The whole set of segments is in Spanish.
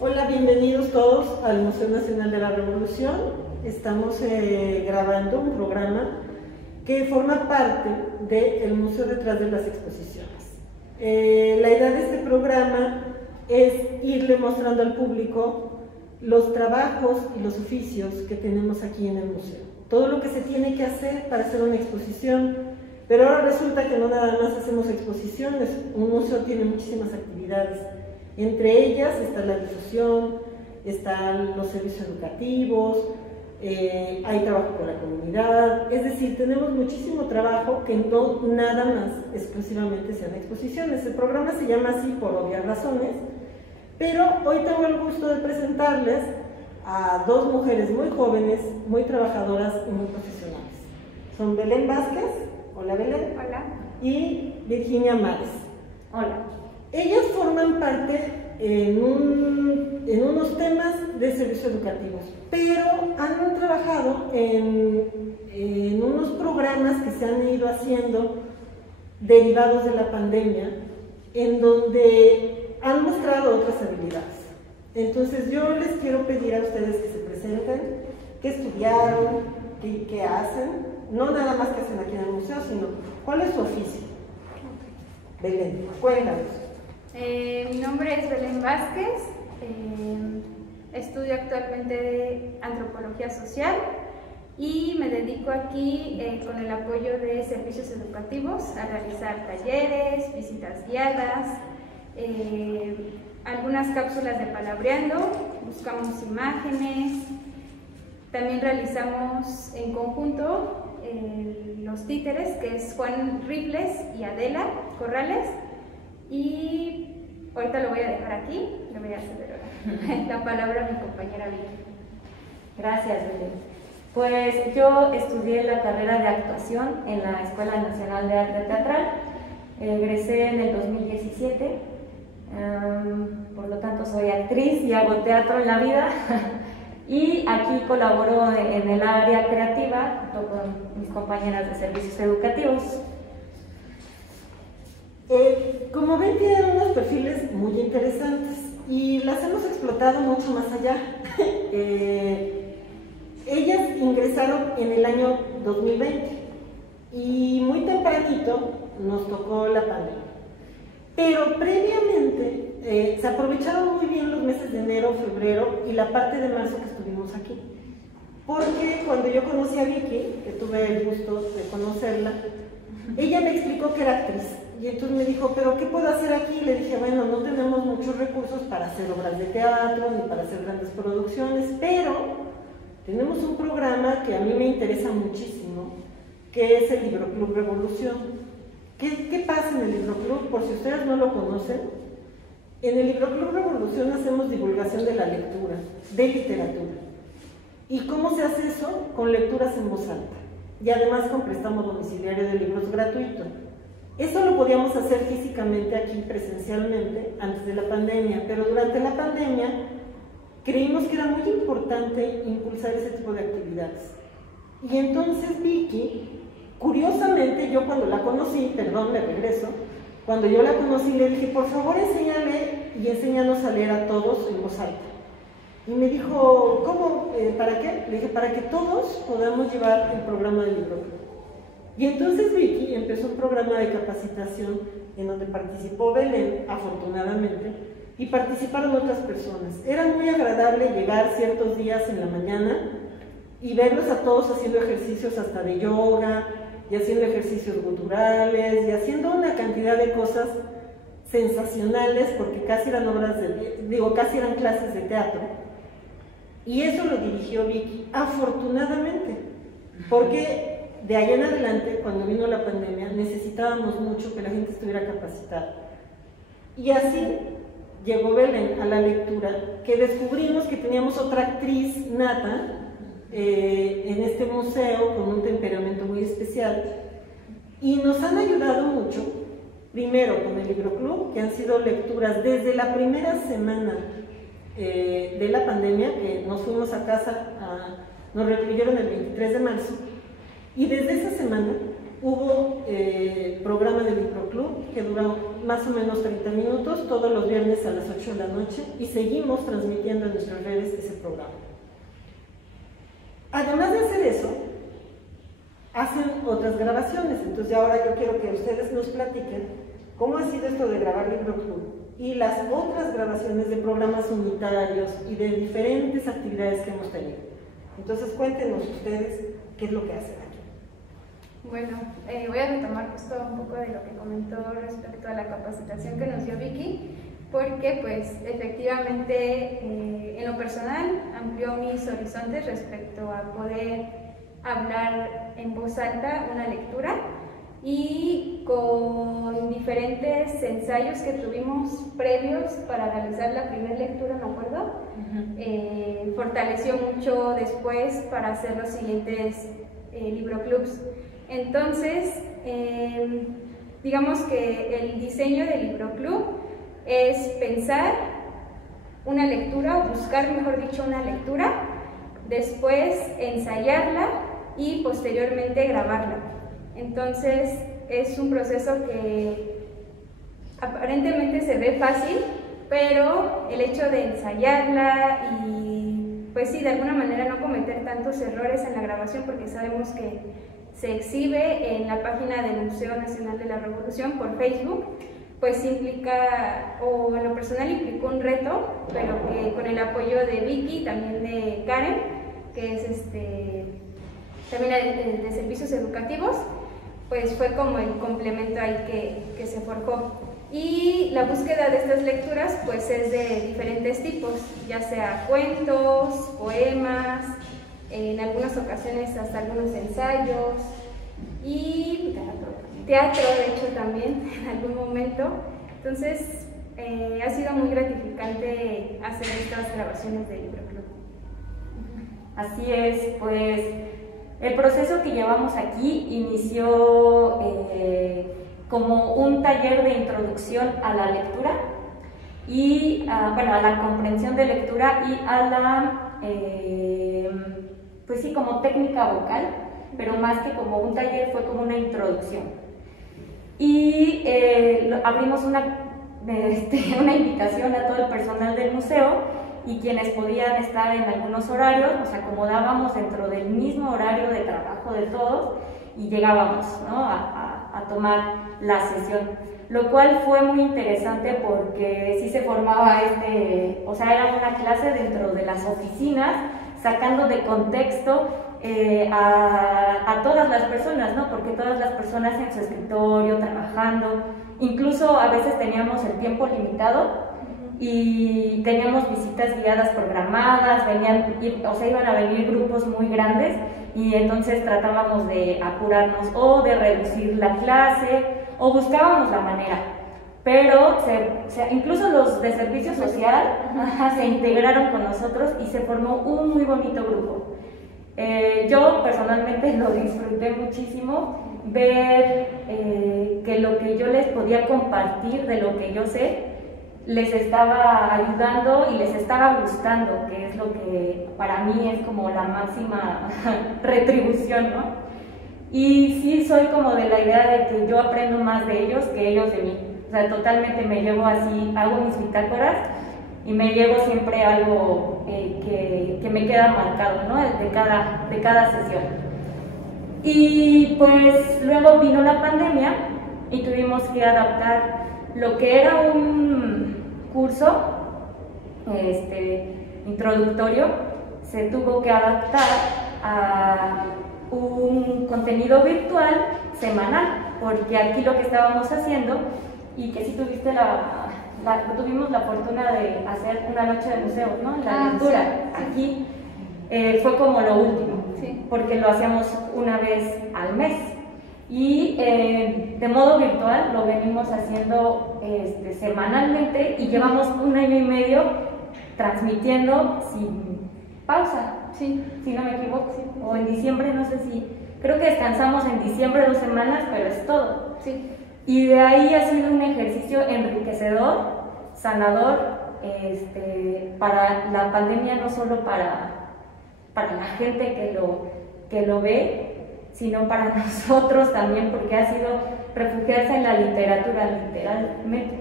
Hola, bienvenidos todos al Museo Nacional de la Revolución. Estamos grabando un programa que forma parte del Museo detrás de las exposiciones. La idea de este programa es irle mostrando al público los trabajos y los oficios que tenemos aquí en el museo. Todo lo que se tiene que hacer para hacer una exposición, pero ahora resulta que no nada más hacemos exposiciones, un museo tiene muchísimas actividades. Entre ellas está la difusión, están los servicios educativos, hay trabajo con la comunidad, es decir, tenemos muchísimo trabajo que no nada más exclusivamente sean exposiciones. El programa se llama así por obvias razones, pero hoy tengo el gusto de presentarles a dos mujeres muy jóvenes, muy trabajadoras y muy profesionales. Son Belén Vázquez, hola Belén. Hola. Y Virginia Mares. Hola. Ellas forman parte en unos temas de servicios educativos, pero han trabajado en unos programas que se han ido haciendo derivados de la pandemia, en donde han mostrado otras habilidades. Entonces yo les quiero pedir a ustedes que se presenten, qué estudiaron, qué hacen, no nada más que hacen aquí en el museo, sino cuál es su oficio. Belén, cuéntanos. Mi nombre es Belén Vázquez, estudio actualmente antropología social y me dedico aquí con el apoyo de servicios educativos a realizar talleres, visitas guiadas, algunas cápsulas de palabreando, buscamos imágenes, también realizamos en conjunto los títeres, que es Juan Ribles y Adela Corrales, y ahorita lo voy a dejar aquí, le voy a ceder la palabra a mi compañera Vicky. Gracias, Belén. Pues yo estudié la carrera de actuación en la Escuela Nacional de Arte Teatral, egresé en el 2017, por lo tanto soy actriz y hago teatro en la vida y aquí colaboro en el área creativa junto con mis compañeras de servicios educativos. Como ven, tienen unos perfiles muy interesantes y las hemos explotado mucho más allá. Ellas ingresaron en el año 2020 y muy tempranito nos tocó la pandemia. Pero previamente se aprovecharon muy bien los meses de enero, febrero y la parte de marzo que estuvimos aquí. Porque cuando yo conocí a Vicky, que tuve el gusto de conocerla, ella me explicó que era actriz. Y entonces me dijo, ¿pero qué puedo hacer aquí? Le dije, bueno, no tenemos muchos recursos para hacer obras de teatro, ni para hacer grandes producciones, pero tenemos un programa que a mí me interesa muchísimo, que es el Libro Club Revolución. ¿Qué pasa en el Libro Club? Por si ustedes no lo conocen, en el Libro Club Revolución hacemos divulgación de la lectura, de literatura. ¿Y cómo se hace eso? Con lecturas en voz alta. Y además con préstamo domiciliario de libros gratuito. Eso lo podíamos hacer físicamente aquí, presencialmente, antes de la pandemia, pero durante la pandemia creímos que era muy importante impulsar ese tipo de actividades. Y entonces Vicky, curiosamente, yo cuando la conocí, perdón, me regreso, cuando yo la conocí le dije, por favor enséñale y enséñanos a leer a todos en voz alta. Y me dijo, ¿cómo? ¿Para qué? Le dije, para que todos podamos llevar el programa del libro. Y entonces Vicky empezó un programa de capacitación en donde participó Belén, afortunadamente, y participaron otras personas. Era muy agradable llegar ciertos días en la mañana y verlos a todos haciendo ejercicios hasta de yoga, y haciendo ejercicios culturales, y haciendo una cantidad de cosas sensacionales, porque casi eran casi eran clases de teatro. Y eso lo dirigió Vicky, afortunadamente, porque de ahí en adelante, cuando vino la pandemia, necesitábamos mucho que la gente estuviera capacitada. Y así llegó Belén a la lectura, que descubrimos que teníamos otra actriz nata en este museo, con un temperamento muy especial, y nos han ayudado mucho, primero con el Libro Club, que han sido lecturas desde la primera semana de la pandemia, que nos fuimos a casa, nos recluyeron el 23 de marzo, y desde esa semana Hubo programa de Libroclub que duró más o menos 30 minutos, todos los viernes a las 8 de la noche, y seguimos transmitiendo en nuestras redes ese programa. Además de hacer eso, hacen otras grabaciones. Entonces ahora yo quiero que ustedes nos platiquen cómo ha sido esto de grabar Libroclub y las otras grabaciones de programas unitarios y de diferentes actividades que hemos tenido. Entonces cuéntenos ustedes qué es lo que hacen aquí. Bueno, voy a retomar justo un poco de lo que comentó respecto a la capacitación que nos dio Vicky, porque pues efectivamente en lo personal amplió mis horizontes respecto a poder hablar en voz alta una lectura, y con diferentes ensayos que tuvimos previos para realizar la primera lectura, me acuerdo, fortaleció mucho después para hacer los siguientes libroclubs. Entonces, digamos que el diseño del libroclub es pensar una lectura, o buscar, mejor dicho, una lectura, después ensayarla y posteriormente grabarla. Entonces, es un proceso que aparentemente se ve fácil, pero el hecho de ensayarla y, pues sí, de alguna manera no cometer tantos errores en la grabación, porque sabemos que se exhibe en la página del Museo Nacional de la Revolución por Facebook, pues implica, o en lo personal implicó un reto, pero que con el apoyo de Vicky y también de Karen, que es también de servicios educativos, pues fue como el complemento ahí que se forjó. Y la búsqueda de estas lecturas pues es de diferentes tipos, ya sea cuentos, poemas, en algunas ocasiones hasta algunos ensayos, y teatro de hecho también en algún momento. Entonces ha sido muy gratificante hacer estas grabaciones de Libroclub. Así es, pues el proceso que llevamos aquí inició como un taller de introducción a la lectura y bueno, a la comprensión de lectura y a la, pues sí, como técnica vocal, pero más que como un taller fue como una introducción. Y abrimos una invitación a todo el personal del museo, y quienes podían estar en algunos horarios, nos acomodábamos dentro del mismo horario de trabajo de todos y llegábamos, ¿no?, a tomar la sesión, lo cual fue muy interesante porque sí se formaba o sea, era una clase dentro de las oficinas, sacando de contexto a todas las personas, ¿no?, porque todas las personas en su escritorio, trabajando, incluso a veces teníamos el tiempo limitado, y teníamos visitas guiadas programadas, iban a venir grupos muy grandes, y entonces tratábamos de apurarnos o de reducir la clase o buscábamos la manera, pero incluso los de servicio social se integraron con nosotros y se formó un muy bonito grupo. Yo personalmente lo disfruté muchísimo, ver que lo que yo les podía compartir de lo que yo sé les estaba ayudando y les estaba gustando, que es lo que para mí es como la máxima retribución, ¿no? Y sí soy como de la idea de que yo aprendo más de ellos que ellos de mí. O sea, totalmente me llevo así, hago mis bitácoras y me llevo siempre algo que me queda marcado, ¿no?, de cada sesión. Y pues luego vino la pandemia y tuvimos que adaptar lo que era un curso introductorio, se tuvo que adaptar a un contenido virtual semanal, porque aquí lo que estábamos haciendo, y que sí tuvimos la fortuna de hacer una noche de museos, ¿no?, la lectura, sí. Aquí fue como lo último, sí, porque lo hacíamos una vez al mes. Y de modo virtual lo venimos haciendo semanalmente y llevamos 1 año y medio transmitiendo sin pausa, sí, si no me equivoco, sí. O en diciembre, no sé si, creo que descansamos en diciembre 2 semanas, pero es todo. Sí. Y de ahí ha sido un ejercicio enriquecedor, sanador, para la pandemia, no solo para la gente que lo ve, sino para nosotros también, porque ha sido refugiarse en la literatura, literalmente.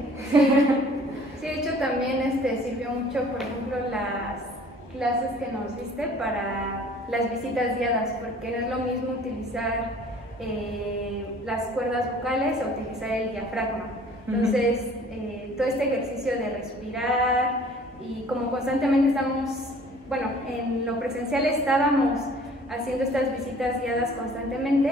Sí, de hecho también sirvió mucho, por ejemplo, las clases que nos diste para las visitas guiadas, porque no es lo mismo utilizar las cuerdas vocales a utilizar el diafragma. Entonces, todo este ejercicio de respirar, y como constantemente estamos, bueno, en lo presencial estábamos haciendo estas visitas guiadas constantemente,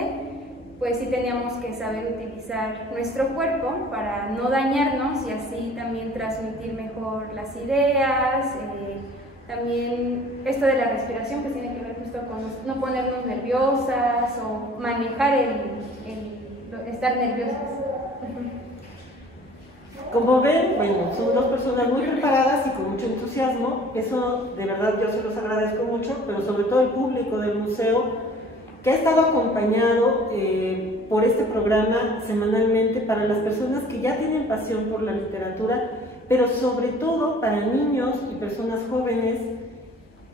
pues sí teníamos que saber utilizar nuestro cuerpo para no dañarnos y así también transmitir mejor las ideas. También esto de la respiración pues tiene que ver justo con no ponernos nerviosas o manejar el estar nerviosas. Como ven, bueno, son dos personas muy preparadas y con mucho entusiasmo. Eso de verdad yo se los agradezco mucho, pero sobre todo el público del museo que ha estado acompañado por este programa semanalmente para las personas que ya tienen pasión por la literatura, pero sobre todo para niños y personas jóvenes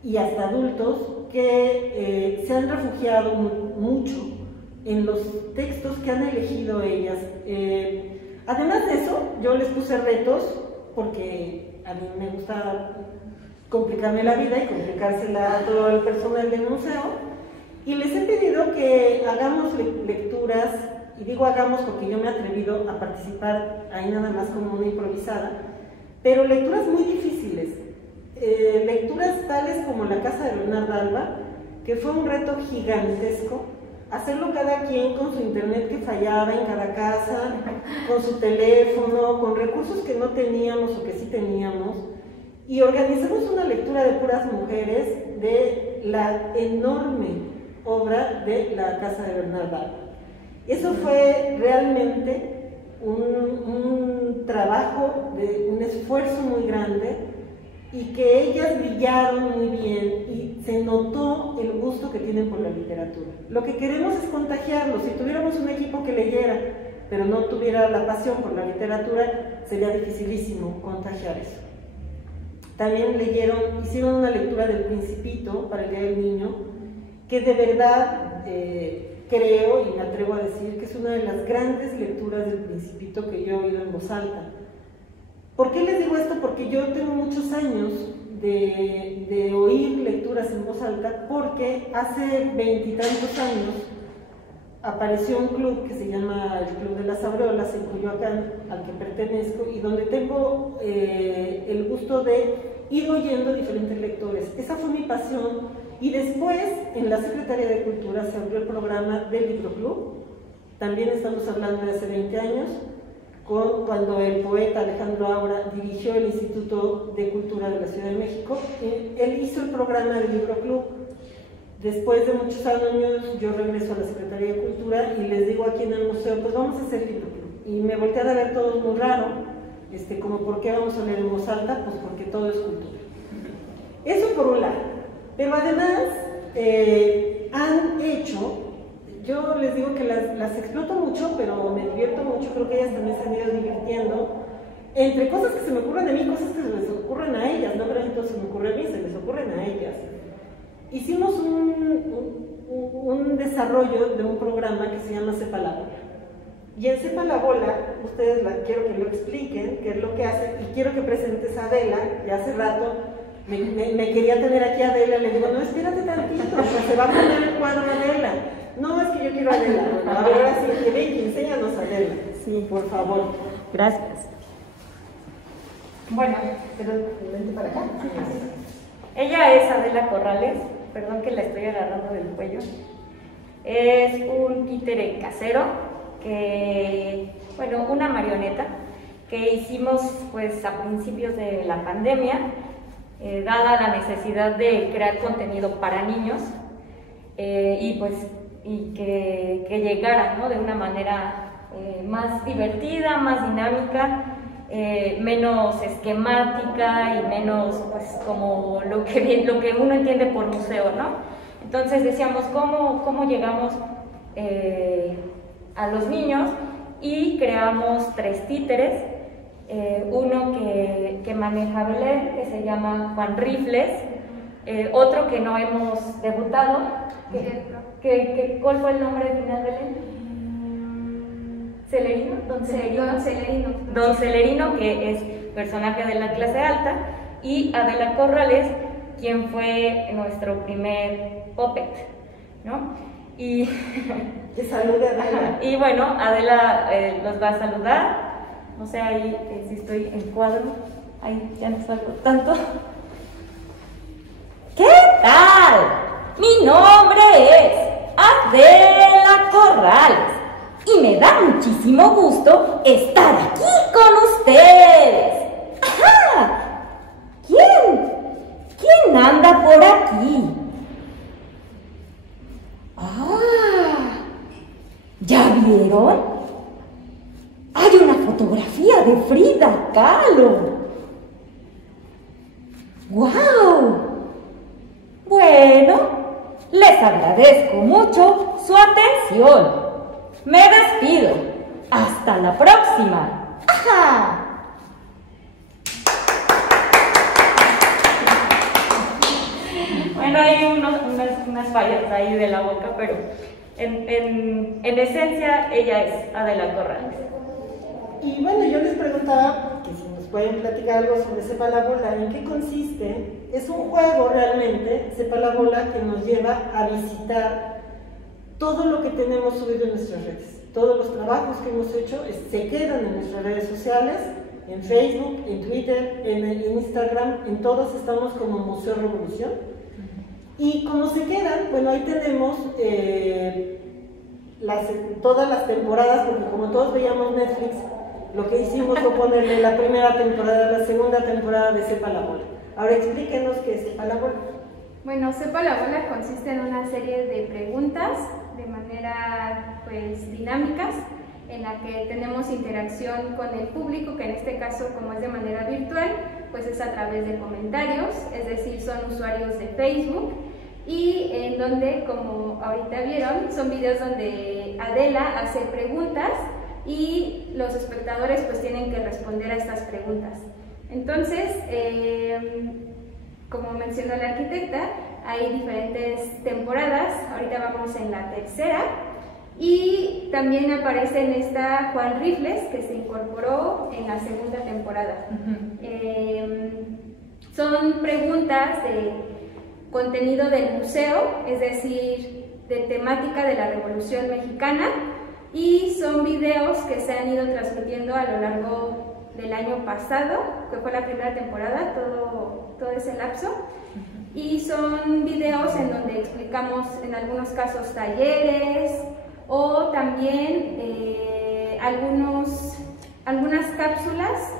y hasta adultos que se han refugiado mucho en los textos que han elegido ellas. Además de eso, yo les puse retos, porque a mí me gusta complicarme la vida y complicársela a todo el personal del museo, y les he pedido que hagamos lecturas, y digo hagamos porque yo me he atrevido a participar ahí nada más como una improvisada, pero lecturas muy difíciles, lecturas tales como La casa de Bernarda Alba, que fue un reto gigantesco, hacerlo cada quien con su internet que fallaba en cada casa, con su teléfono, con recursos que no teníamos o que sí teníamos, y organizamos una lectura de puras mujeres de la enorme obra de La casa de Bernarda Alba. Eso fue realmente un trabajo, un esfuerzo muy grande, y que ellas brillaron muy bien y se notó el gusto que tienen por la literatura. Lo que queremos es contagiarlos. Si tuviéramos un equipo que leyera, pero no tuviera la pasión por la literatura, sería dificilísimo contagiar eso. También hicieron una lectura del Principito para el Día del Niño, que de verdad creo y me atrevo a decir que es una de las grandes lecturas del Principito que yo he oído en voz alta. ¿Por qué les digo esto? Porque yo tengo muchos años de oír lecturas en voz alta, porque hace 20 y tantos años apareció un club que se llama el Club de las Aureolas en Coyoacán, al que pertenezco, y donde tengo el gusto de ir oyendo diferentes lectores. Esa fue mi pasión, y después en la Secretaría de Cultura se abrió el programa del Libro Club. También estamos hablando de hace 20 años, cuando el poeta Alejandro Aura dirigió el Instituto de Cultura de la Ciudad de México. Él hizo el programa del Libro Club. Después de muchos años yo regreso a la Secretaría de Cultura y les digo aquí en el museo, pues vamos a hacer Libro Club. Y me voltean a ver todos muy raro, como ¿por qué vamos a leer en voz alta? Pues porque todo es cultura. Eso por un lado. Pero además han hecho, yo les digo que las exploto mucho, pero me divierto mucho, creo que ellas también se han ido divirtiendo, entre cosas que se me ocurren a mí, cosas que se les ocurren a ellas, no creo que todo se me ocurre a mí, se les ocurren a ellas. Hicimos un desarrollo de un programa que se llama Sepa la Bola. Y en Sepa la Bola, ustedes quiero que lo expliquen, qué es lo que hacen, y quiero que presentes a Adela, que hace rato me quería tener aquí a Adela, le digo, no, espérate tantito, pues se va a poner el cuadro de Adela. No, es que yo quiero a Adela. A ver, ahora sí, que ven, que enséñanos a Adela. Sí, por favor. Gracias. Bueno, pero vente para acá. Ella es Adela Corrales, perdón que la estoy agarrando del cuello. Es un títere casero, una marioneta que hicimos pues a principios de la pandemia, dada la necesidad de crear contenido para niños y que llegara, ¿no?, de una manera más divertida, más dinámica, menos esquemática y menos pues como lo que uno entiende por museo, ¿no? Entonces decíamos cómo llegamos a los niños, y creamos 3 títeres, uno que maneja Belén, que se llama Juan Rifles, Otro que no hemos debutado, ¿cuál fue el nombre final, Belén? ¿Celerino? Don Celerino. Don Celerino, que es personaje de la clase alta, y Adela Corrales, quien fue nuestro primer puppet, ¿no? Y que salude Adela. Y bueno, Adela los va a saludar. No sé, ahí si estoy en cuadro, ahí ya no salgo tanto. ¿Qué tal? Mi nombre es Adela Corrales y me da muchísimo gusto estar aquí con ustedes. ¡Ajá! ¿Quién anda por aquí? ¡Ah! ¿Ya vieron? Hay una fotografía de Frida Kahlo. ¡Guau! Bueno, les agradezco mucho su atención. Me despido. Hasta la próxima. ¡Ajá! Bueno, hay unas fallas ahí de la boca, pero en esencia ella es Adela Corrales. Y bueno, yo les preguntaba que si nos pueden platicar algo sobre Sepa la Bola, ¿en qué consiste? Es un juego realmente, Sepa la Bola, que nos lleva a visitar todo lo que tenemos subido en nuestras redes. Todos los trabajos que hemos hecho se quedan en nuestras redes sociales, en Facebook, en Twitter, en Instagram, en todos estamos como Museo Revolución. Y como se quedan, bueno, ahí tenemos todas las temporadas, porque como todos veíamos Netflix, lo que hicimos fue ponerle la primera temporada, la segunda temporada de Sepa la Bola. Ahora explíquenos qué es Sepa la Bola. Bueno, Sepa la Bola consiste en una serie de preguntas de manera pues dinámicas, en la que tenemos interacción con el público, que en este caso, como es de manera virtual, pues es a través de comentarios, es decir, son usuarios de Facebook, y en donde, como ahorita vieron, son videos donde Adela hace preguntas y los espectadores pues tienen que responder a estas preguntas. Entonces, como mencionó la arquitecta, hay diferentes temporadas, ahorita vamos en la tercera, y también aparece en esta Juan Rifles, que se incorporó en la segunda temporada. Son preguntas de contenido del museo, es decir, de temática de la Revolución Mexicana, y son videos que se han ido transmitiendo a lo largo del año pasado, que fue la primera temporada, todo ese lapso. Y son videos en donde explicamos en algunos casos talleres o también algunas cápsulas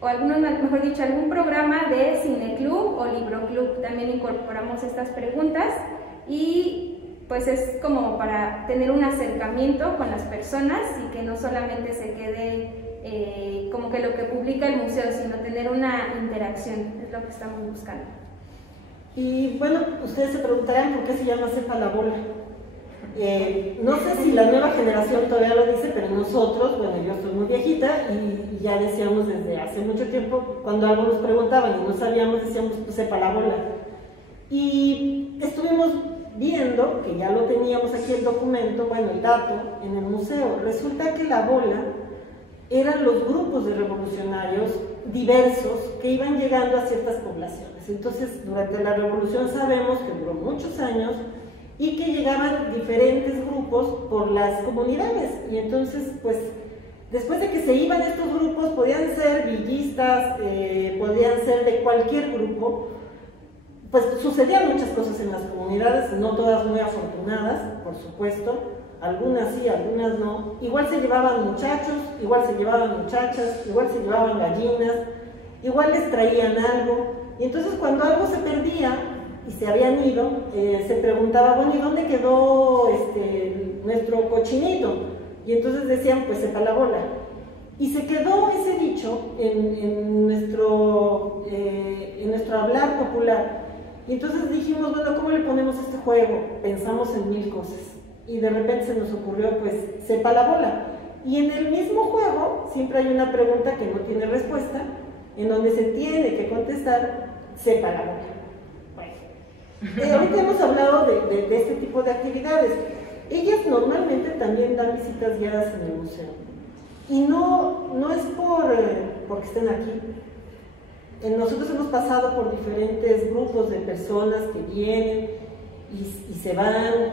o mejor dicho, algún programa de cineclub o libroclub. También incorporamos estas preguntas y pues es como para tener un acercamiento con las personas y que no solamente se quede como que lo que publica el museo, sino tener una interacción, es lo que estamos buscando. Y bueno, ustedes se preguntarán por qué se llama Sepa la Bola. No sé si la nueva generación todavía lo dice, pero nosotros, bueno, yo estoy muy viejita y ya decíamos desde hace mucho tiempo, cuando algo nos preguntaban y no sabíamos, decíamos pues Sepa la Bola. Y estuvimos viendo, que ya lo teníamos aquí el documento, bueno, el dato, en el museo. Resulta que la bola eran los grupos de revolucionarios diversos que iban llegando a ciertas poblaciones. Entonces, durante la revolución sabemos que duró muchos años y que llegaban diferentes grupos por las comunidades. Y entonces, pues, después de que se iban estos grupos, podían ser villistas, podían ser de cualquier grupo, pues sucedían muchas cosas en las comunidades, no todas muy afortunadas, por supuesto, algunas sí, algunas no. Igual se llevaban muchachos, igual se llevaban muchachas, igual se llevaban gallinas, igual les traían algo. Y entonces cuando algo se perdía y se habían ido, se preguntaba, bueno, ¿y dónde quedó nuestro cochinito? Y entonces decían, pues sepa la bola. Y se quedó ese dicho en nuestro hablar popular. Y entonces dijimos, bueno, ¿cómo le ponemos a este juego? Pensamos en mil cosas. Y de repente se nos ocurrió, pues, sepa la bola. Y en el mismo juego siempre hay una pregunta que no tiene respuesta, en donde se tiene que contestar, sepa la bola. Bueno, Ahorita hemos hablado de este tipo de actividades. Ellas normalmente también dan visitas guiadas en el museo. Y no es porque estén aquí. Nosotros hemos pasado por diferentes grupos de personas que vienen y se van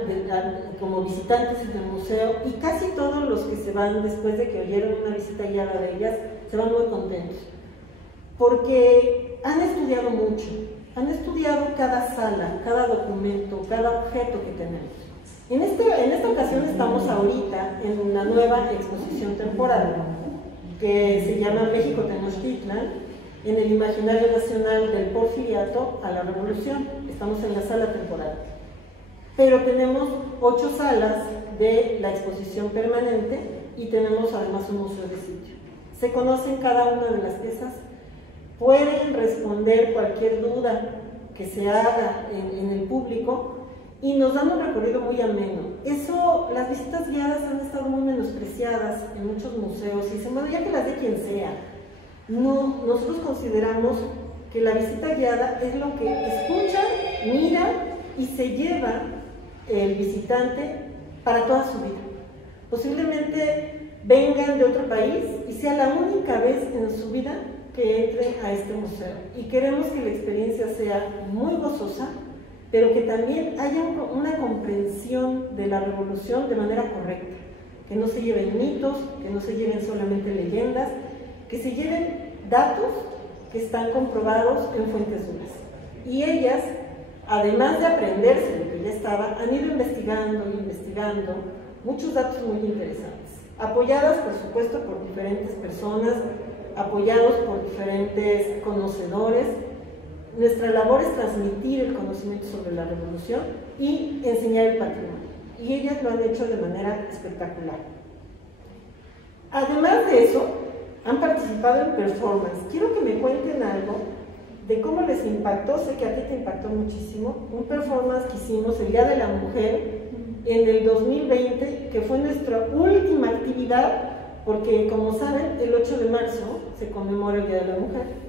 como visitantes en el museo, y casi todos los que se van después de que oyeron una visita guiada de ellas se van muy contentos, porque han estudiado mucho, han estudiado cada sala, cada documento, cada objeto que tenemos. En esta ocasión estamos ahorita en una nueva exposición temporal que se llama México Tenochtitlan, en el imaginario nacional del Porfiriato a la Revolución. Estamos en la sala temporal. Pero tenemos 8 salas de la exposición permanente y tenemos además un museo de sitio. Se conocen cada una de las piezas, pueden responder cualquier duda que se haga en el público y nos dan un recorrido muy ameno. Las visitas guiadas han estado muy menospreciadas en muchos museos y dicen, bueno, ya que las dé quien sea. No, nosotros consideramos que la visita guiada es lo que escucha, mira y se lleva el visitante para toda su vida. Posiblemente vengan de otro país y sea la única vez en su vida que entren a este museo. Y queremos que la experiencia sea muy gozosa, pero que también haya una comprensión de la revolución de manera correcta. Que no se lleven mitos, que no se lleven solamente leyendas, que se lleven datos que están comprobados en fuentes duras. Y ellas, además de aprenderse lo que ya estaba, han ido investigando y investigando muchos datos muy interesantes, apoyadas por supuesto por diferentes personas, apoyados por diferentes conocedores. Nuestra labor es transmitir el conocimiento sobre la revolución y enseñar el patrimonio, y ellas lo han hecho de manera espectacular. Además de eso, han participado en performance. Quiero que me cuenten algo de cómo les impactó, sé que a ti te impactó muchísimo, un performance que hicimos el Día de la Mujer en el 2020, que fue nuestra última actividad, porque como saben, el 8 de marzo se conmemora el Día de la Mujer,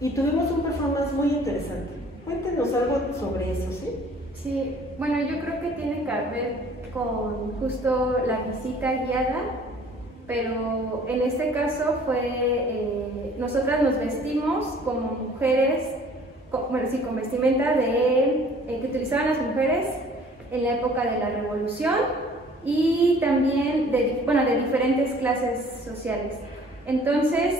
y tuvimos un performance muy interesante. Cuéntenos algo sobre eso, ¿sí? Sí, bueno, yo creo que tiene que ver con justo la visita guiada, pero en este caso fue, nosotras nos vestimos como mujeres, con vestimenta que utilizaban las mujeres en la época de la Revolución y también de diferentes clases sociales. Entonces,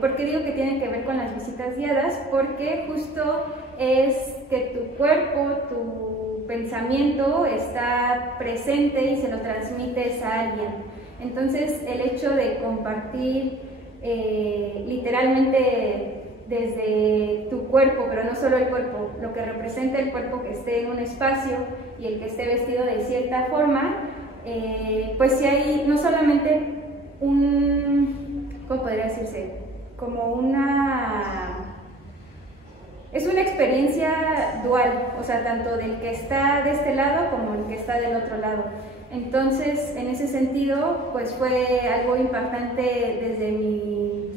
¿por qué digo que tiene que ver con las visitas guiadas? Porque justo es que tu cuerpo, tu pensamiento está presente y se lo transmites a alguien. Entonces, el hecho de compartir literalmente desde tu cuerpo, pero no solo el cuerpo, lo que representa el cuerpo que esté en un espacio y el que esté vestido de cierta forma, pues si hay no solamente ¿cómo podría decirse? Es una experiencia dual, o sea, tanto del que está de este lado como el que está del otro lado. Entonces, en ese sentido, pues fue algo impactante desde mi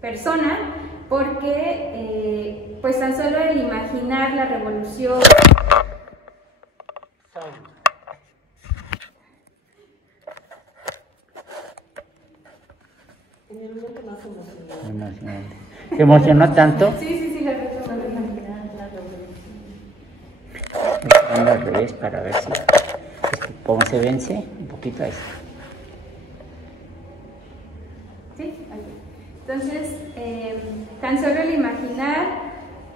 persona, porque pues tan solo el imaginar la revolución. Emocionante. ¿Se emocionó tanto? Sí, la revolución. Al revés para ver si cómo se vence un poquito ahí. Sí, aquí. Entonces, tan solo el imaginar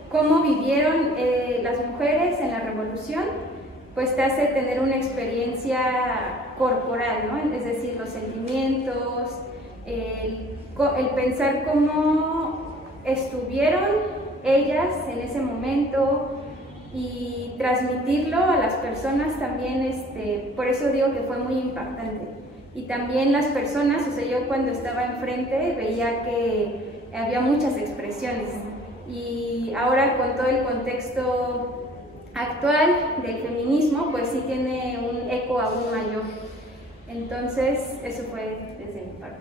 cómo vivieron las mujeres en la revolución, pues te hace tener una experiencia corporal, ¿no? Es decir, los sentimientos, el pensar cómo estuvieron ellas en ese momento y transmitirlo a las personas también, por eso digo que fue muy impactante. Y también las personas, o sea, yo cuando estaba enfrente veía que había muchas expresiones, y ahora con todo el contexto actual del feminismo, pues sí tiene un eco aún mayor. Entonces, eso fue desde mi parte.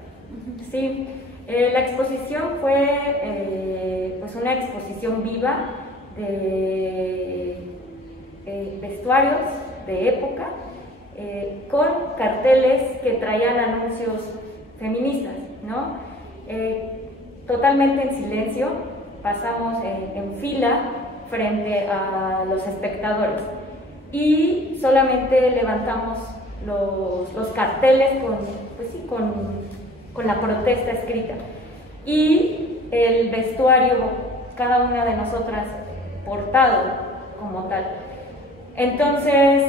Sí, la exposición fue pues una exposición viva de vestuarios de época con carteles que traían anuncios feministas, ¿no? Totalmente en silencio, pasamos en fila frente a los espectadores y solamente levantamos los carteles con la protesta escrita y el vestuario, cada una de nosotras portado como tal. Entonces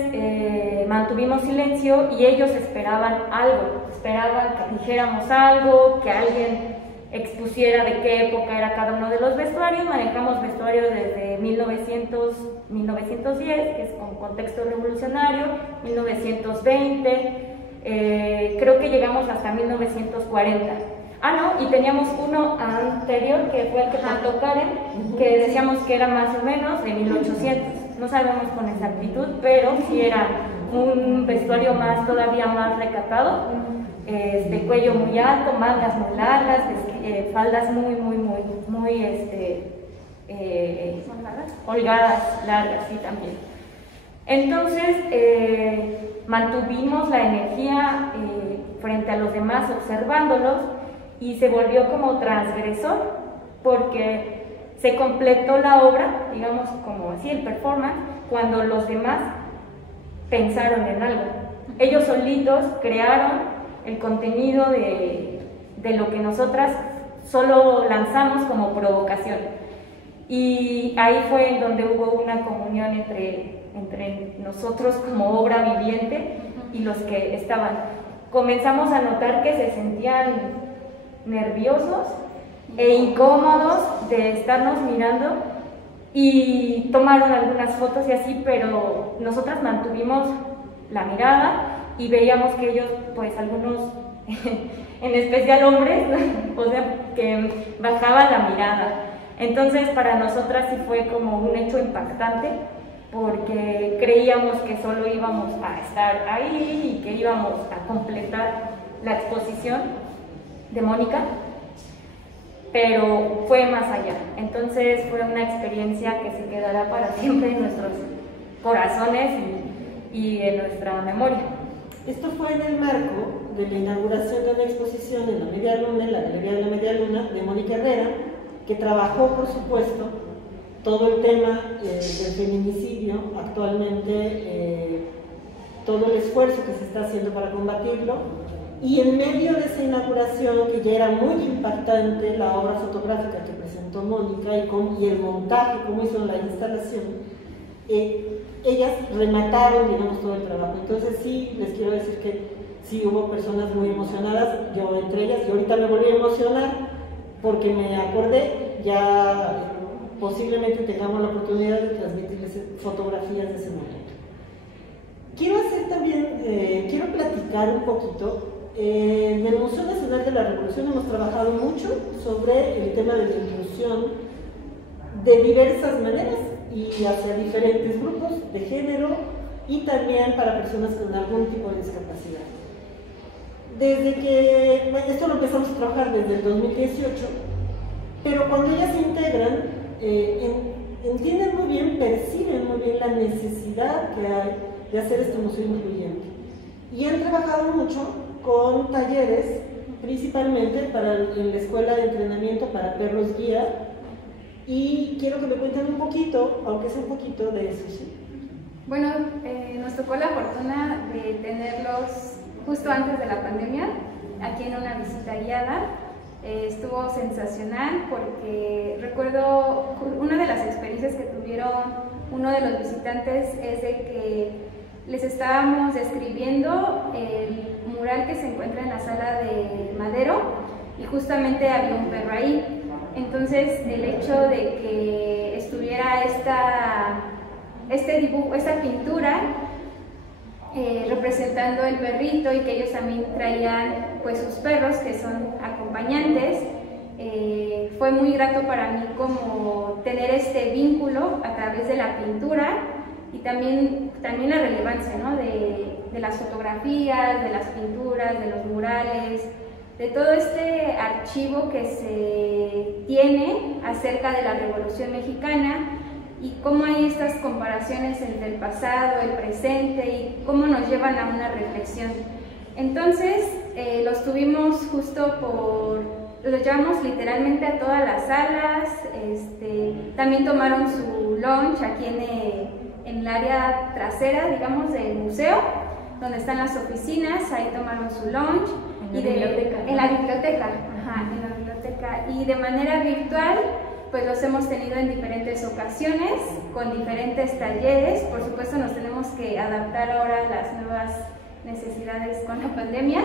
mantuvimos silencio y ellos esperaban algo, esperaban que dijéramos algo, que alguien expusiera de qué época era cada uno de los vestuarios. Manejamos vestuarios desde 1910, que es con contexto revolucionario, 1920, creo que llegamos hasta 1940. Y teníamos uno anterior, que fue el que contó Karen, que decíamos que era más o menos de 1800. No sabemos con exactitud, pero sí era un vestuario todavía más recatado, de cuello muy alto, mangas muy largas, faldas muy holgadas, largas, sí, también. Entonces, mantuvimos la energía frente a los demás, observándolos, y se volvió como transgresor, porque se completó la obra, digamos como así, el performance, cuando los demás pensaron en algo. Ellos solitos crearon el contenido de lo que nosotras solo lanzamos como provocación. Y ahí fue en donde hubo una comunión entre nosotros como obra viviente y los que estaban. Comenzamos a notar que se sentían nerviosos e incómodos de estarnos mirando y tomaron algunas fotos y así, pero nosotras mantuvimos la mirada y veíamos que ellos, pues algunos, en especial hombres, o sea, que bajaban la mirada. Entonces para nosotras sí fue como un hecho impactante, porque creíamos que solo íbamos a estar ahí y que íbamos a completar la exposición de Mónica, pero fue más allá. Entonces fue una experiencia que se quedará para siempre en nuestros corazones y en nuestra memoria. Esto fue en el marco de la inauguración de una exposición en la Media Luna, en la Galería de la Media Luna, de Mónica Herrera, que trabajó, por supuesto, todo el tema del feminicidio actualmente, todo el esfuerzo que se está haciendo para combatirlo. Y en medio de esa inauguración, que ya era muy impactante la obra fotográfica que presentó Mónica y el montaje, cómo hizo la instalación, ellas remataron, digamos, todo el trabajo. Entonces sí, les quiero decir que sí hubo personas muy emocionadas, yo entre ellas, y ahorita me volví a emocionar porque me acordé, ya posiblemente tengamos la oportunidad de transmitirles fotografías de ese momento. Quiero hacer también, quiero platicar un poquito. En el Museo Nacional de la Revolución hemos trabajado mucho sobre el tema de la inclusión de diversas maneras y hacia diferentes grupos de género y también para personas con algún tipo de discapacidad. Desde que, esto lo empezamos a trabajar desde el 2018, pero cuando ellas se integran, entienden muy bien, perciben muy bien la necesidad que hay de hacer este museo incluyente. Y han trabajado mucho con talleres, principalmente en la escuela de entrenamiento para perros guía, y quiero que me cuenten un poquito, aunque sea un poquito de eso, ¿sí? Bueno, nos tocó la fortuna de tenerlos justo antes de la pandemia, aquí en una visita guiada. Estuvo sensacional porque recuerdo una de las experiencias que tuvieron uno de los visitantes es de que les estábamos describiendo el mural que se encuentra en la sala de Madero y justamente había un perro ahí. Entonces el hecho de que estuviera este dibujo, esta pintura representando el perrito y que ellos también traían pues sus perros que son acompañantes, fue muy grato para mí como tener este vínculo a través de la pintura y también la relevancia, ¿no? de las fotografías, de las pinturas, de los murales, de todo este archivo que se tiene acerca de la Revolución Mexicana y cómo hay estas comparaciones entre el pasado, el presente y cómo nos llevan a una reflexión. Entonces, los tuvimos los llevamos literalmente a todas las salas, también tomaron su lunch aquí en el área trasera, digamos, del museo, donde están las oficinas, ahí tomaron su lunch. En la biblioteca. En la biblioteca, ajá, en la biblioteca. Y de manera virtual, pues los hemos tenido en diferentes ocasiones, con diferentes talleres. Por supuesto, nos tenemos que adaptar ahora a las nuevas necesidades con la pandemia.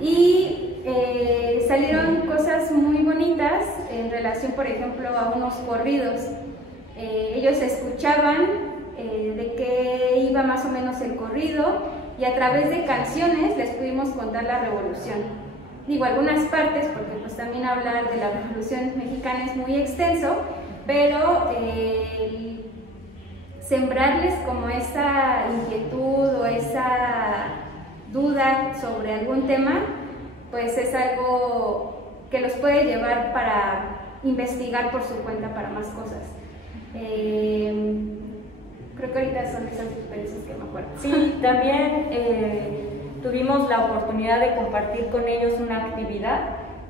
Y salieron cosas muy bonitas en relación, por ejemplo, a unos corridos. Ellos escuchaban de qué iba más o menos el corrido, y a través de canciones les pudimos contar la revolución. Digo algunas partes porque pues también hablar de la Revolución Mexicana es muy extenso, pero sembrarles como esa inquietud o esa duda sobre algún tema, pues es algo que los puede llevar para investigar por su cuenta para más cosas. Creo que ahorita son esas experiencias que me acuerdo. Sí, también tuvimos la oportunidad de compartir con ellos una actividad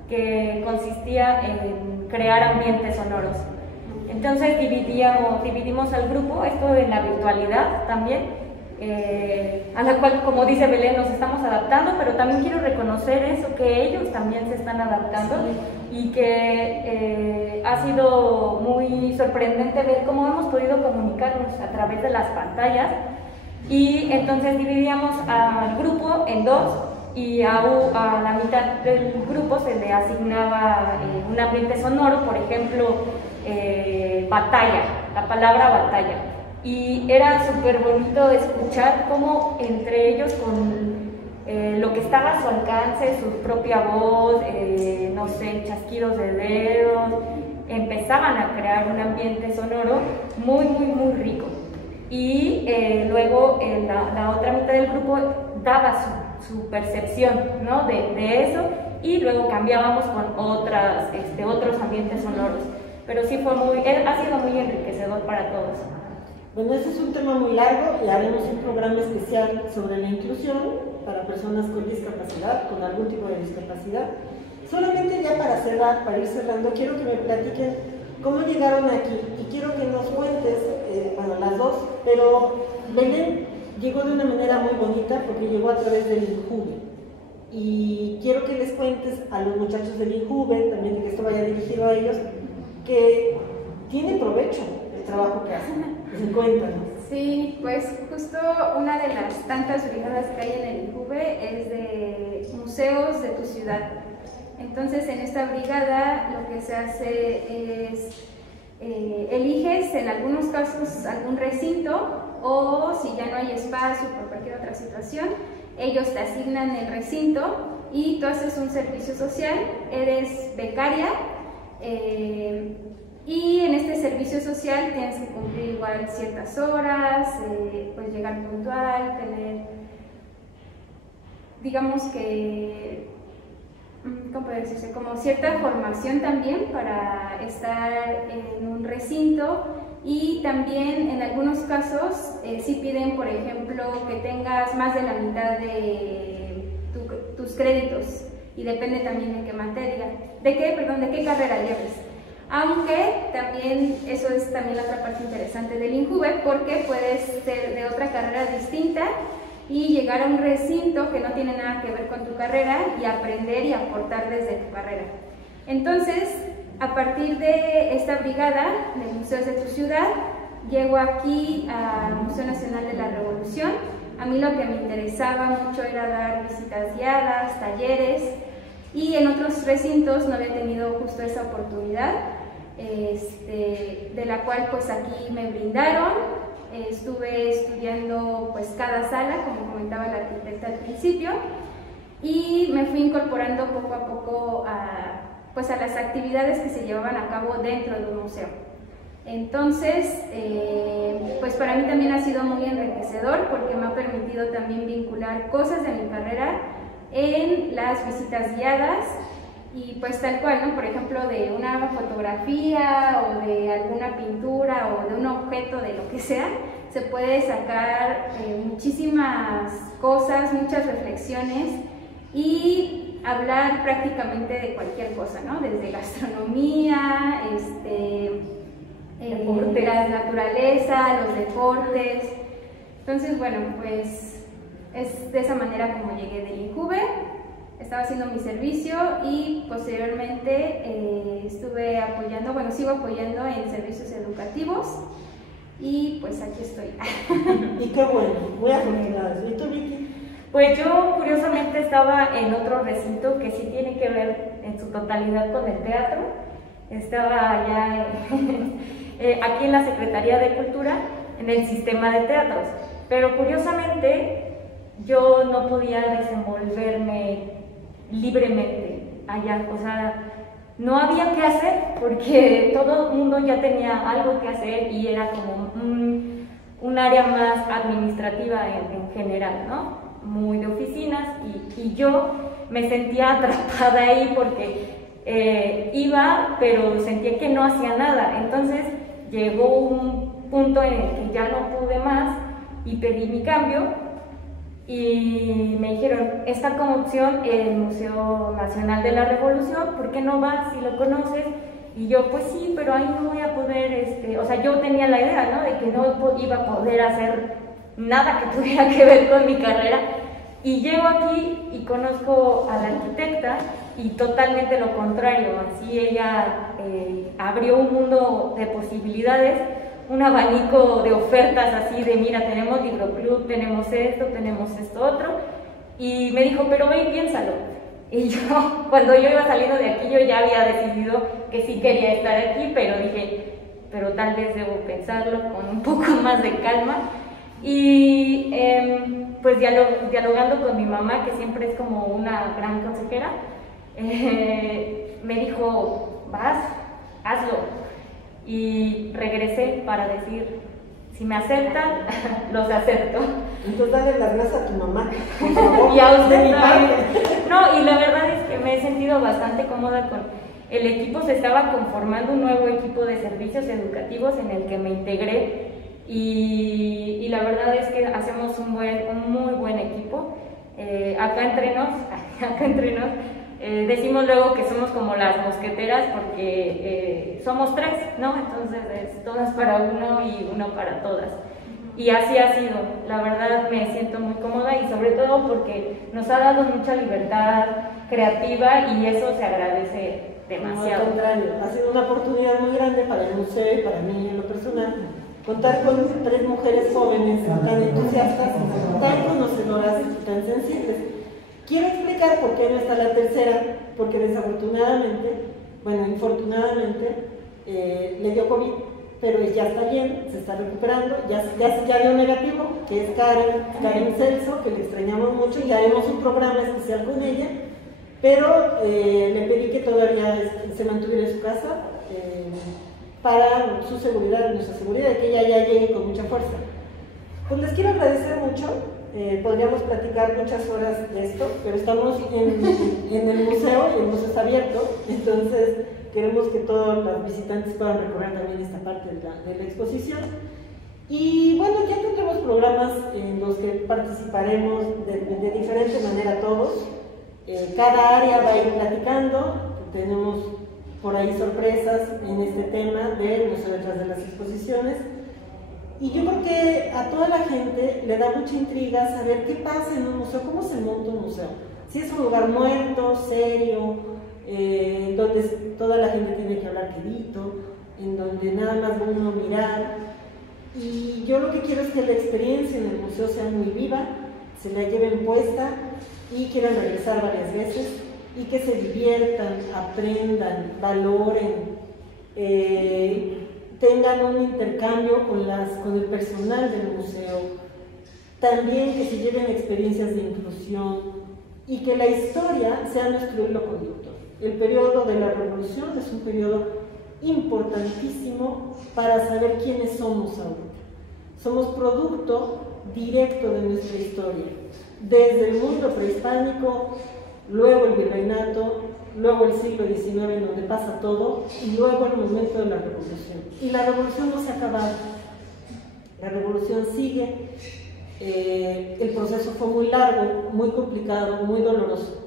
que consistía en crear ambientes sonoros. Entonces dividimos al grupo, esto en la virtualidad también, a la cual, como dice Belén, nos estamos adaptando, pero también quiero reconocer eso, que ellos también se están adaptando, y que ha sido muy sorprendente ver cómo hemos podido comunicarnos a través de las pantallas. Y entonces dividíamos al grupo en dos, y a la mitad del grupo se le asignaba un ambiente sonoro, por ejemplo, batalla, la palabra batalla. Y era súper bonito escuchar cómo entre ellos, con lo que estaba a su alcance, su propia voz, no sé, chasquidos de dedos, empezaban a crear un ambiente sonoro muy, muy, muy rico. Y luego la otra mitad del grupo daba su percepción, ¿no?, de eso, y luego cambiábamos con otros ambientes sonoros. Pero sí ha sido muy enriquecedor para todos. Bueno, ese es un tema muy largo y haremos un programa especial sobre la inclusión para personas con discapacidad, con algún tipo de discapacidad. Solamente ya para ir cerrando, quiero que me platiquen cómo llegaron aquí, y quiero que nos cuentes, bueno, las dos, pero Belén llegó de una manera muy bonita porque llegó a través del INJUVE, y quiero que les cuentes a los muchachos del INJUVE, también que esto vaya dirigido a ellos, que tiene provecho el trabajo que hacen. Cuéntanos. Sí, pues justo una de las tantas brigadas que hay en el INJUVE es de museos de tu ciudad. Entonces, en esta brigada lo que se hace es eliges en algunos casos algún recinto, o si ya no hay espacio por cualquier otra situación, ellos te asignan el recinto y tú haces un servicio social, eres becaria, y en este servicio social tienes que cumplir igual ciertas horas, pues llegar puntual, tener, digamos que, ¿cómo puede decirse? Como cierta formación también para estar en un recinto. Y también en algunos casos sí piden, por ejemplo, que tengas más de la mitad de tus créditos, y depende también de qué materia, de qué carrera lleves. Aunque también eso es también la otra parte interesante del INJUVE, porque puedes ser de otra carrera distinta y llegar a un recinto que no tiene nada que ver con tu carrera y aprender y aportar desde tu carrera. Entonces, a partir de esta brigada de museos de tu ciudad, llego aquí al Museo Nacional de la Revolución. A mí lo que me interesaba mucho era dar visitas guiadas, talleres, y en otros recintos no había tenido justo esa oportunidad, de la cual pues aquí me brindaron. Estuve estudiando pues cada sala, como comentaba la arquitecta al principio, y me fui incorporando poco a poco a las actividades que se llevaban a cabo dentro de un museo. Entonces, pues para mí también ha sido muy enriquecedor, porque me ha permitido también vincular cosas de mi carrera en las visitas guiadas, Y pues tal cual, ¿no? Por ejemplo, de una fotografía o de alguna pintura o de un objeto, de lo que sea, se puede sacar muchísimas cosas, muchas reflexiones y hablar prácticamente de cualquier cosa, ¿no? Desde gastronomía, la naturaleza, los deportes. Entonces, bueno, pues es de esa manera como llegué del INJUVE. Estaba haciendo mi servicio y posteriormente estuve apoyando, bueno, sigo apoyando en servicios educativos y pues aquí estoy. Y qué bueno, muy afortunada. ¿Y tú, Vicky? Pues yo curiosamente estaba en otro recinto que sí tiene que ver en su totalidad con el teatro. Estaba allá aquí en la Secretaría de Cultura, en el sistema de teatros, pero curiosamente yo no podía desenvolverme libremente allá, o sea, no había qué hacer porque todo el mundo ya tenía algo que hacer y era como un área más administrativa en general, ¿no? Muy de oficinas y yo me sentía atrapada ahí porque iba, pero sentía que no hacía nada. Entonces llegó un punto en el que ya no pude más y pedí mi cambio. Y me dijeron, está como opción el Museo Nacional de la Revolución, ¿por qué no vas si lo conoces? Y yo, pues sí, pero ahí no voy a poder, o sea, yo tenía la idea, ¿no? De que no iba a poder hacer nada que tuviera que ver con mi carrera. Y llego aquí y conozco a la arquitecta y totalmente lo contrario, así ella abrió un mundo de posibilidades, un abanico de ofertas así de mira, tenemos libroclub, tenemos esto otro, y me dijo, pero ve y piénsalo. Y yo, cuando yo iba saliendo de aquí, yo ya había decidido que sí quería estar aquí, pero dije, pero tal vez debo pensarlo con un poco más de calma. Y pues dialogando con mi mamá, que siempre es como una gran consejera, me dijo, vas, hazlo. Y regresé para decir, si me aceptan, los acepto. Entonces dale las gracias a tu mamá. Y a usted también. No, y la verdad es que me he sentido bastante cómoda con el equipo. Se estaba conformando un nuevo equipo de servicios educativos en el que me integré y la verdad es que hacemos un muy buen equipo. Acá entre nos, decimos luego que somos como las mosqueteras porque somos tres, ¿no? Entonces es todas para uno y uno para todas. Y así ha sido, la verdad me siento muy cómoda y sobre todo porque nos ha dado mucha libertad creativa y eso se agradece demasiado. Al contrario, ha sido una oportunidad muy grande para el museo y para mí en lo personal, contar con 3 mujeres jóvenes tan entusiastas, tan conocedoras y tan sensibles. Quiero explicar por qué no está la tercera, porque desafortunadamente, bueno, infortunadamente, le dio COVID, pero ya está bien, se está recuperando, ya dio negativo, que es Karen Celso, que le extrañamos mucho y haremos un programa especial con ella, pero le pedí que todavía se mantuviera en su casa para su seguridad, nuestra seguridad, de que ella ya llegue con mucha fuerza. Pues les quiero agradecer mucho. Podríamos platicar muchas horas de esto, pero estamos en el museo y el museo está abierto, entonces queremos que todos los visitantes puedan recorrer también esta parte de la exposición. Y bueno, ya tendremos programas en los que participaremos de diferente manera todos. Cada área va a ir platicando, tenemos por ahí sorpresas en este tema del museo detrás de las exposiciones. Y yo creo que a toda la gente le da mucha intriga saber qué pasa en un museo, cómo se monta un museo. Si es un lugar muerto, serio, donde toda la gente tiene que hablar quedito, en donde nada más va uno a mirar. Y yo lo que quiero es que la experiencia en el museo sea muy viva, se la lleven puesta y quieran regresar varias veces y que se diviertan, aprendan, valoren, tengan un intercambio con el personal del museo, también que se lleven experiencias de inclusión y que la historia sea nuestro hilo conductor. El periodo de la Revolución es un periodo importantísimo para saber quiénes somos ahorita. Somos producto directo de nuestra historia, desde el mundo prehispánico, luego el virreinato, luego el siglo XIX en donde pasa todo, y luego el momento de la revolución. Y la revolución no se ha acabado, la revolución sigue. El proceso fue muy largo, muy complicado, muy doloroso,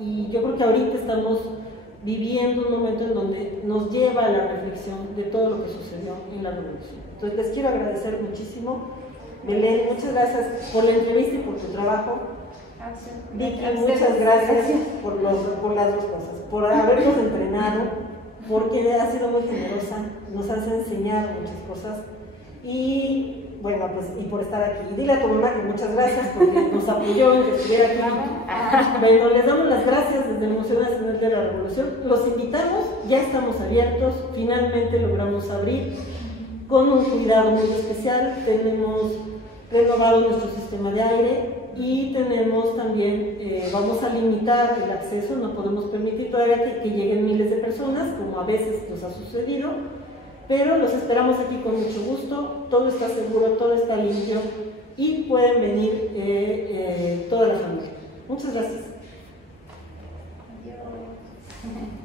y yo creo que ahorita estamos viviendo un momento en donde nos lleva a la reflexión de todo lo que sucedió en la revolución. Entonces les quiero agradecer muchísimo. Belén, muchas gracias por la entrevista y por tu trabajo. Vicky, muchas gracias por las dos cosas, por habernos entrenado, porque has sido muy generosa, nos has enseñado muchas cosas, y bueno, pues, y por estar aquí. Dile a tu mamá que muchas gracias porque nos apoyó en que estuviera aquí. Bueno, les damos las gracias desde el Museo Nacional de la Revolución. Los invitamos, ya estamos abiertos, finalmente logramos abrir con un cuidado muy especial. Tenemos renovado nuestro sistema de aire y tenemos también, vamos a limitar el acceso, no podemos permitir todavía que lleguen miles de personas, como a veces nos ha sucedido, pero los esperamos aquí con mucho gusto. Todo está seguro, todo está limpio y pueden venir toda la familia. Muchas gracias. Adiós.